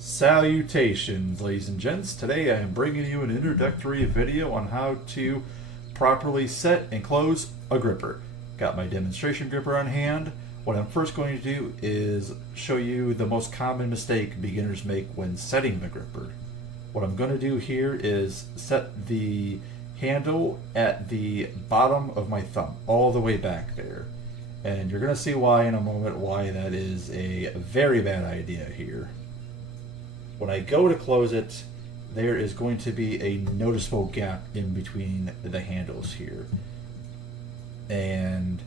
Salutations, ladies and gents. Today I am bringing you an introductory video on how to properly set and close a gripper. Got my demonstration gripper on hand. What I'm first going to do is show you the most common mistake beginners make when setting the gripper. What I'm going to do here is set the handle at the bottom of my thumb, all the way back there. And you're going to see why in a moment, why that is a very bad idea here. When I go to close it, there is going to be a noticeable gap in between the handles here. And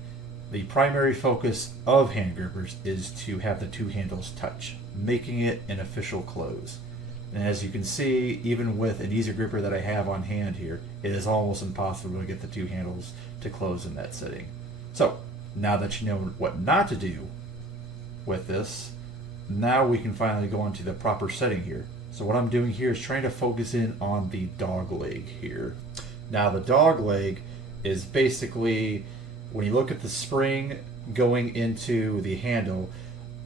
the primary focus of hand grippers is to have the two handles touch, making it an official close. And as you can see, even with an easy gripper that I have on hand here, it is almost impossible to get the two handles to close in that setting. So, now that you know what not to do with this, now we can finally go on to the proper setting here. So what I'm doing here is trying to focus in on the dog leg here. Now the dog leg is basically, when you look at the spring going into the handle,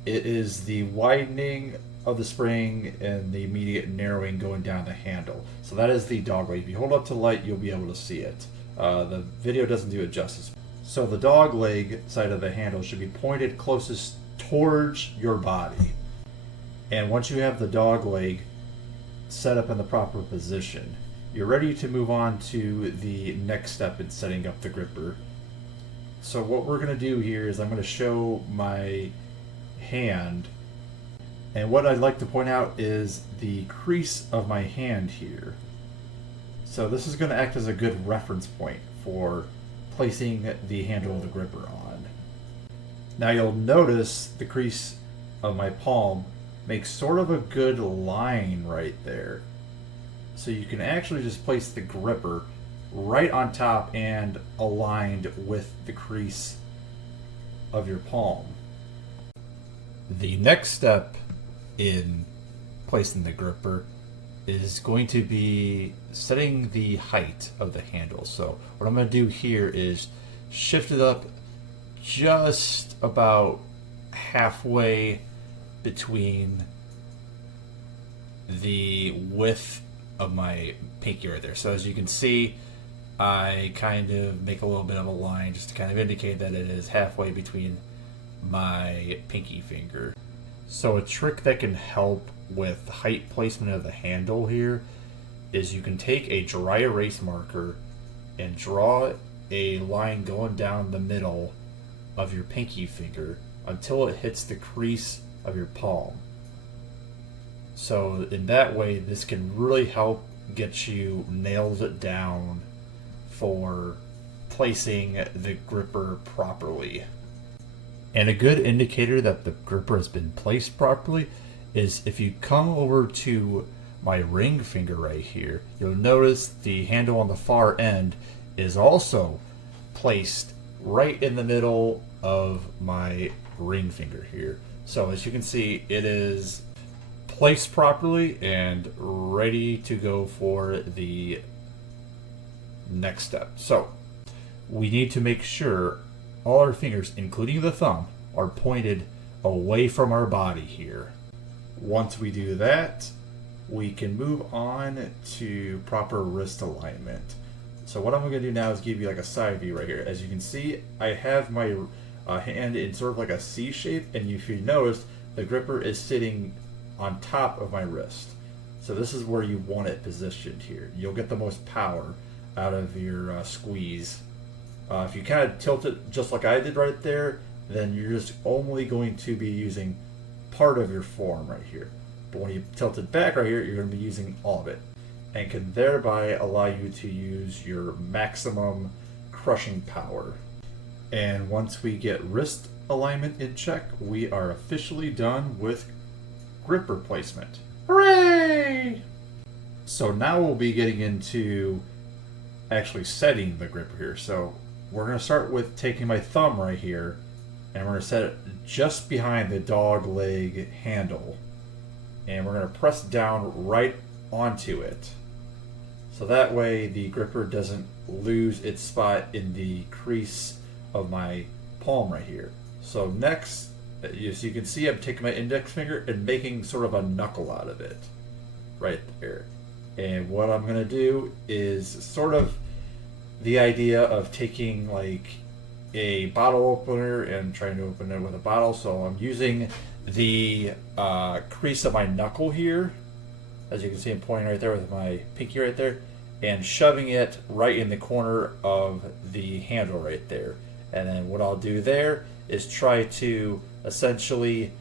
it is the widening of the spring and the immediate narrowing going down the handle. So that is the dog leg. If you hold up to light, you'll be able to see it. The video doesn't do it justice. So the dog leg side of the handle should be pointed closest towards your body. And once you have the dog leg set up in the proper position, you're ready to move on to the next step in setting up the gripper. So what we're going to do here is I'm going to show my hand, and what I'd like to point out is the crease of my hand here. So this is going to act as a good reference point for placing the handle of the gripper on. Now you'll notice the crease of my palm makes sort of a good line right there. So you can actually just place the gripper right on top and aligned with the crease of your palm. The next step in placing the gripper is going to be setting the height of the handle. So what I'm going to do here is shift it up just about halfway between the width of my pinky right there. So as you can see, I kind of make a little bit of a line just to kind of indicate that it is halfway between my pinky finger. So a trick that can help with height placement of the handle here is you can take a dry erase marker and draw a line going down the middle of your pinky finger until it hits the crease of your palm. So in that way, this can really help get you nailed down for placing the gripper properly. And a good indicator that the gripper has been placed properly is if you come over to my ring finger right here, you'll notice the handle on the far end is also placed right in the middle of my ring finger here. So as you can see, it is placed properly and ready to go for the next step. So we need to make sure all our fingers, including the thumb, are pointed away from our body here. Once we do that, we can move on to proper wrist alignment. So what I'm going to do now is give you like a side view right here. As you can see, I have my hand in sort of like a C shape, and if you notice, the gripper is sitting on top of my wrist. So this is where you want it positioned here. You'll get the most power out of your squeeze. If you kind of tilt it just like I did right there, then you're just only going to be using part of your form right here. But when you tilt it back right here, you're going to be using all of it, and can thereby allow you to use your maximum crushing power. And once we get wrist alignment in check, we are officially done with gripper placement. Hooray! So now we'll be getting into actually setting the gripper here. So we're going to start with taking my thumb right here, and we're going to set it just behind the dog leg handle, and we're going to press down right onto it. So that way the gripper doesn't lose its spot in the crease of my palm right here. So next, So you can see I'm taking my index finger and making sort of a knuckle out of it. Right there. And what I'm going to do is sort of the idea of taking like a bottle opener and trying to open it with a bottle. So I'm using the crease of my knuckle here. As you can see, I'm pointing right there with my pinky right there and shoving it right in the corner of the handle right there. And then what I'll do there is try to essentially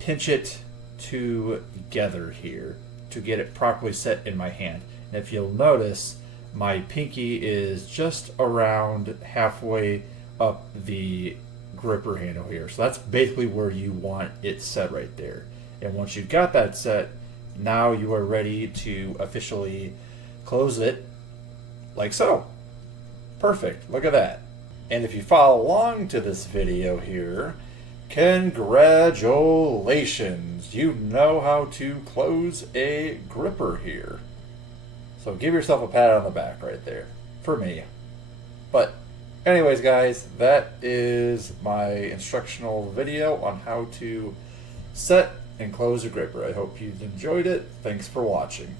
pinch it together here to get it properly set in my hand. And if you'll notice, my pinky is just around halfway up the gripper handle here. So that's basically where you want it set right there. And once you've got that set, now you are ready to officially close it like so. Perfect, look at that. And if you follow along to this video here, congratulations, you know how to close a gripper here. So give yourself a pat on the back right there, for me. But anyways guys, that is my instructional video on how to set and close a gripper. I hope you enjoyed it. Thanks for watching.